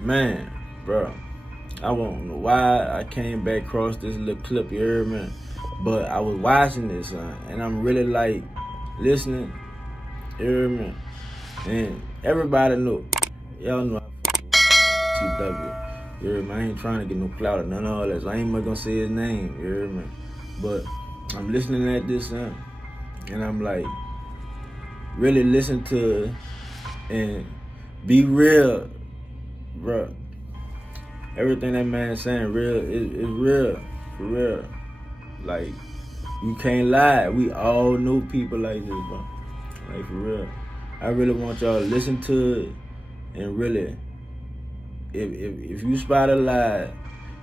Man, bro, I don't know why I came back across this little clip, you heard me? But I was watching this, and I'm really like listening, you heard me? And everybody know, y'all know I TW. You heard me? I ain't trying to get no clout or none of all that, so I ain't even gonna say his name, you heard me? But I'm listening at this, and I'm like, really listen to it and be real, bro. Everything that man saying real is real, for real. Like, you can't lie. We all know people like this, bro. Like, for real. I really want y'all to listen to it and really, if you spot a lie,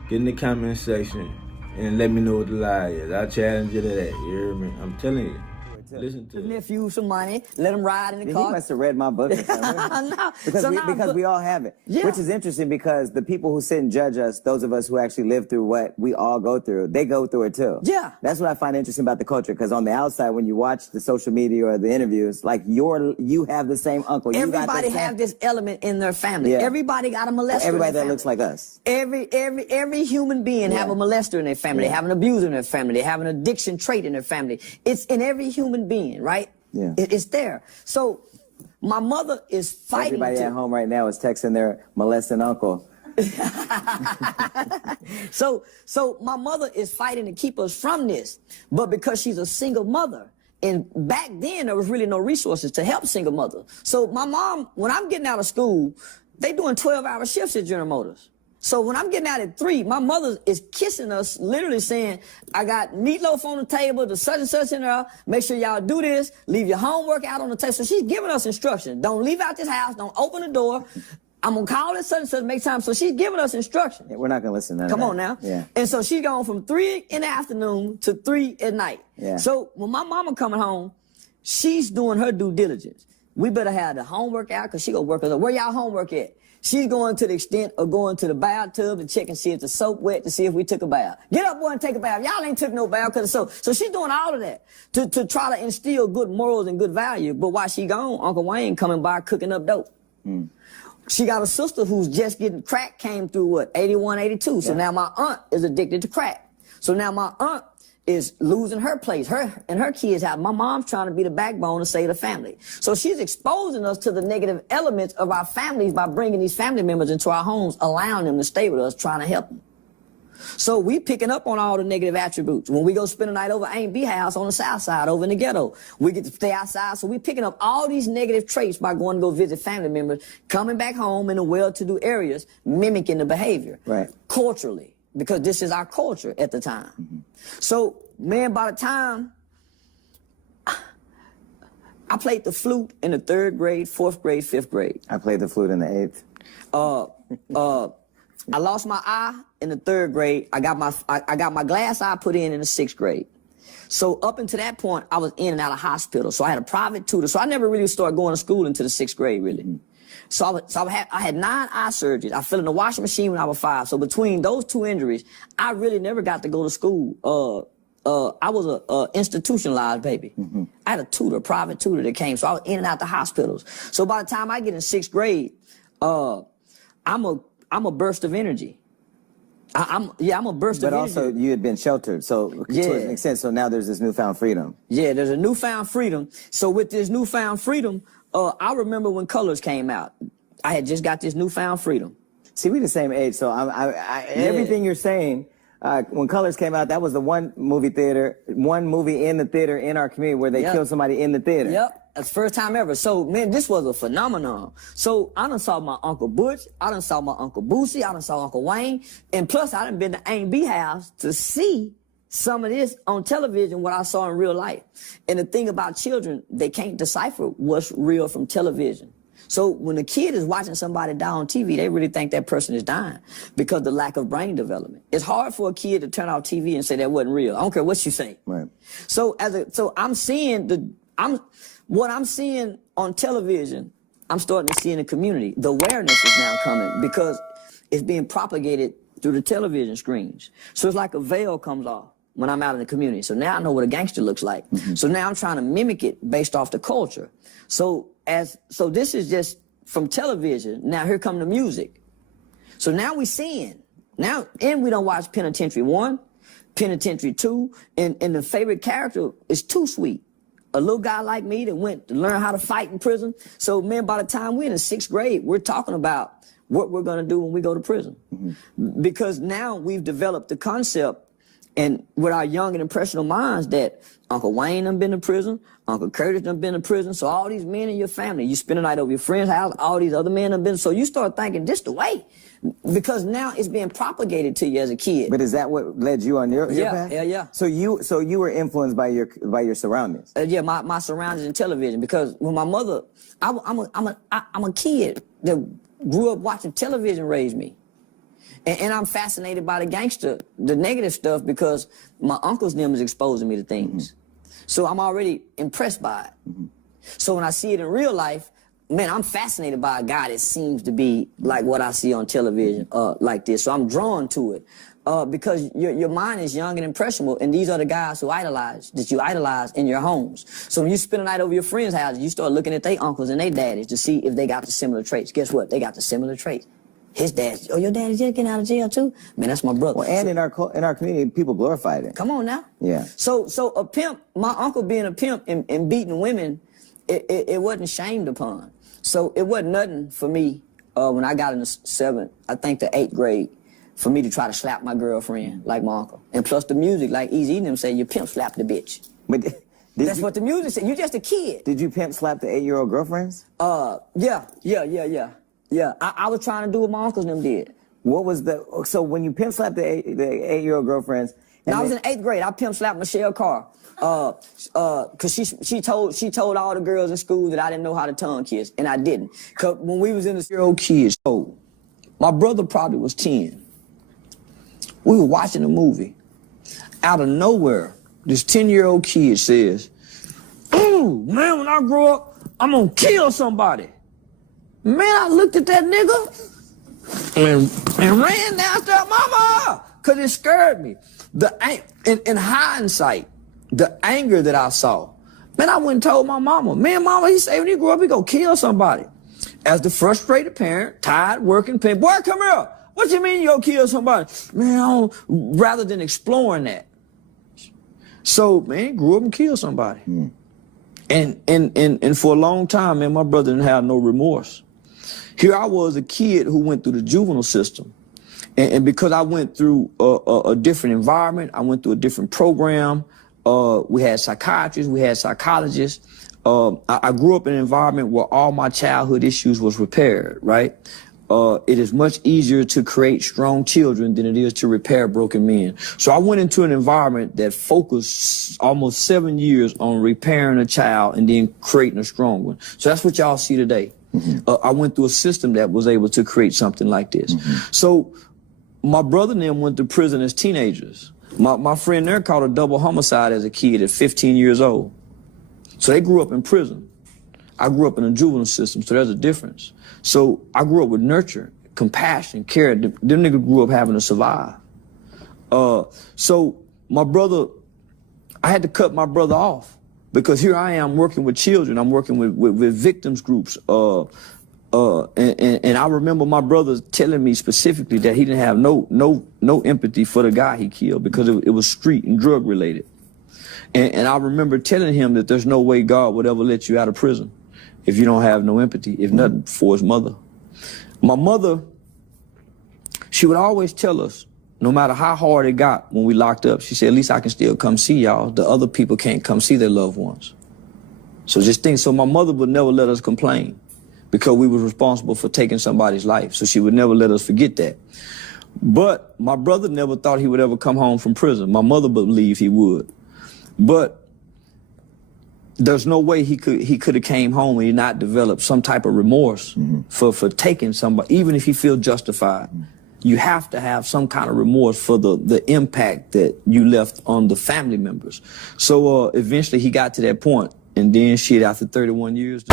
get in the comment section and let me know what the lie is. I challenge you to that. You hear me? I'm telling you. Listen to His it. nephew some money, let him ride in the car. He must have read my book or something. No. Because we all have it. Yeah. Which is interesting because the people who sit and judge us, those of us who actually live through what we all go through, they go through it too. Yeah. That's what I find interesting about the culture, because on the outside, when you watch the social media or the interviews, like you have the same uncle. Everybody have this element in their family. Yeah. Everybody got a molester. Everybody in their that looks family. like us. Every human being have a molester in their family. They have an abuser in their family. They have an addiction trait in their family. It's in every human being, right? Yeah. It's there. So my mother is fighting. Everybody at home right now is texting their molesting uncle. So my mother is fighting to keep us from this. But because she's a single mother, and back then there was really no resources to help single mothers. So my mom, when I'm getting out of school, they doing 12-hour shifts at General Motors. So when I'm getting out at 3, my mother is kissing us, literally saying, I got meatloaf on the table, the such and such in there, make sure y'all do this, leave your homework out on the table. So she's giving us instructions. Don't leave out this house, don't open the door. I'm gonna call this such and such, make time. So she's giving us instructions. Yeah, we're not gonna listen to that. Come on now. Yeah. And so she's going from 3 in the afternoon to 3 at night. Yeah. So when my mama coming home, she's doing her due diligence. We better have the homework out, because she gonna work us. Where y'all homework at? She's going to the extent of going to the bathtub and checking see if the soap wet to see if we took a bath. Get up, boy, and take a bath. Y'all ain't took no bath because of soap. So she's doing all of that to try to instill good morals and good value. But while she gone, Uncle Wayne coming by cooking up dope. She got a sister who's just getting crack, came through what, 81, 82. So now my aunt is addicted to crack. So now my aunt is losing her place. Her and her kids have. My mom's trying to be the backbone to save the family. So she's exposing us to the negative elements of our families by bringing these family members into our homes, allowing them to stay with us, trying to help them. So we picking up on all the negative attributes. When we go spend a night over Aunt B house on the south side, over in the ghetto, we get to stay outside. So we picking up all these negative traits by going to go visit family members, coming back home in the well-to-do areas, mimicking the behavior. Right. Culturally, because this is our culture at the time. So, man, by the time I played the flute in the 3rd grade, 4th grade, 5th grade. I played the flute in the 8th. I lost my eye in the 3rd grade. I got my glass eye put in the 6th grade. So up until that point, I was in and out of hospital. So I had a private tutor. So I never really started going to school until the 6th grade, really. So I had 9 eye surgeries. I fell in the washing machine when I was 5. So between those 2 injuries, I really never got to go to school. I was a institutionalized baby. I had a tutor, a private tutor that came. So I was in and out the hospitals. So by the time I get in 6th grade, I'm a burst of energy. I'm a burst of energy. But also, you had been sheltered, so to an extent, so now there's this newfound freedom. Yeah, there's a newfound freedom. So with this newfound freedom, I remember when Colors came out. I had just got this newfound freedom. See, we the same age, so everything you're saying, when Colors came out, that was the one movie in the theater in our community where they killed somebody in the theater. Yep. That's the first time ever. So, man, this was a phenomenon. So, I done saw my Uncle Butch. I done saw my Uncle Boosie. I done saw Uncle Wayne. And plus, I done been to Aunt B house to see some of this on television, what I saw in real life. And the thing about children, they can't decipher what's real from television. So, when a kid is watching somebody die on TV, they really think that person is dying because of the lack of brain development. It's hard for a kid to turn off TV and say that wasn't real. I don't care what you say. Right. So, I'm seeing what I'm seeing on television, I'm starting to see in the community. The awareness is now coming because it's being propagated through the television screens. So it's like a veil comes off when I'm out in the community. So now I know what a gangster looks like. So now I'm trying to mimic it based off the culture. So this is just from television. Now here come the music. So now we seeing. Now, and we don't watch Penitentiary 1, Penitentiary 2, and the favorite character is Too Sweet. A little guy like me that went to learn how to fight in prison. So, man, by the time we're in the 6th grade, we're talking about what we're going to do when we go to prison. Because now we've developed the concept, and with our young and impressionable minds, that Uncle Wayne done been to prison, Uncle Curtis done been to prison, so all these men in your family, you spend the night over your friend's house, all these other men done been, so you start thinking this the way. Because now it's being propagated to you as a kid. But is that what led you on your path? Yeah. So you were influenced by your surroundings. Yeah, my surroundings in television. Because when my mother, I'm a kid that grew up watching television raise me, and I'm fascinated by the gangster, the negative stuff, because my uncles and them is exposing me to things. So I'm already impressed by it. So when I see it in real life, man, I'm fascinated by a guy that seems to be like what I see on television, like this. So I'm drawn to it because your mind is young and impressionable, and these are the guys who you idolize in your homes. So when you spend a night over your friend's house, you start looking at their uncles and their daddies to see if they got the similar traits. Guess what? They got the similar traits. His dad, oh, your daddy just getting out of jail too? Man, that's my brother. Well, and in our community, people glorified it. Come on now. Yeah. So a pimp, my uncle being a pimp and beating women, it wasn't shamed upon. So it wasn't nothing for me when I got in the 7th, I think the 8th grade, for me to try to slap my girlfriend like my uncle. And plus the music, like Eazy and them say, your pimp slapped the bitch. But that's what the music said. You're just a kid. Did you pimp slap the 8-year-old girlfriends? Yeah. I was trying to do what my uncles and them did. What was so when you pimp slapped the 8-year-old girlfriends? I was in 8th grade. I pimp slapped Michelle Carr. Cause she told all the girls in school that I didn't know how to tongue kiss, and I didn't. Cause when we was in the 0 kids, so my brother probably was 10. We were watching a movie. Out of nowhere, this 10-year-old kid says, "Ooh, man, when I grow up, I'm gonna kill somebody." Man, I looked at that nigga and ran downstairs, mama, cause it scared me. In hindsight, the anger that I saw, man, I went and told my mama, man, mama, he said when he grew up, he gonna kill somebody. As the frustrated parent, tired, working, paying, boy, come here. What you mean you gonna kill somebody? Man, rather than exploring that. So, man, he grew up and killed somebody. And for a long time, man, my brother didn't have no remorse. Here I was, a kid who went through the juvenile system. And because I went through a different environment, I went through a different program, we had psychiatrists, we had psychologists. I grew up in an environment where all my childhood issues was repaired, right? It is much easier to create strong children than it is to repair broken men. So I went into an environment that focused almost 7 years on repairing a child and then creating a strong one. So that's what y'all see today. I went through a system that was able to create something like this. So my brother and them went to prison as teenagers. My friend there caught a double homicide as a kid at 15 years old. So they grew up in prison. I grew up in a juvenile system, so there's a difference. So I grew up with nurture, compassion, care. Them niggas grew up having to survive. So my brother, I had to cut my brother off because here I am working with children. I'm working with victims groups. And I remember my brother telling me specifically that he didn't have no empathy for the guy he killed because it was street and drug related. And I remember telling him that there's no way God would ever let you out of prison if you don't have no empathy, if nothing for his mother. My mother, she would always tell us, no matter how hard it got when we locked up, she said, at least I can still come see y'all. The other people can't come see their loved ones. So just think, so my mother would never let us complain because we were responsible for taking somebody's life. So she would never let us forget that. But my brother never thought he would ever come home from prison. My mother believed he would. But there's no way he could have came home and he not developed some type of remorse for taking somebody, even if he feels justified. You have to have some kind of remorse for the impact that you left on the family members. So eventually he got to that point, and then shit, after 31 years.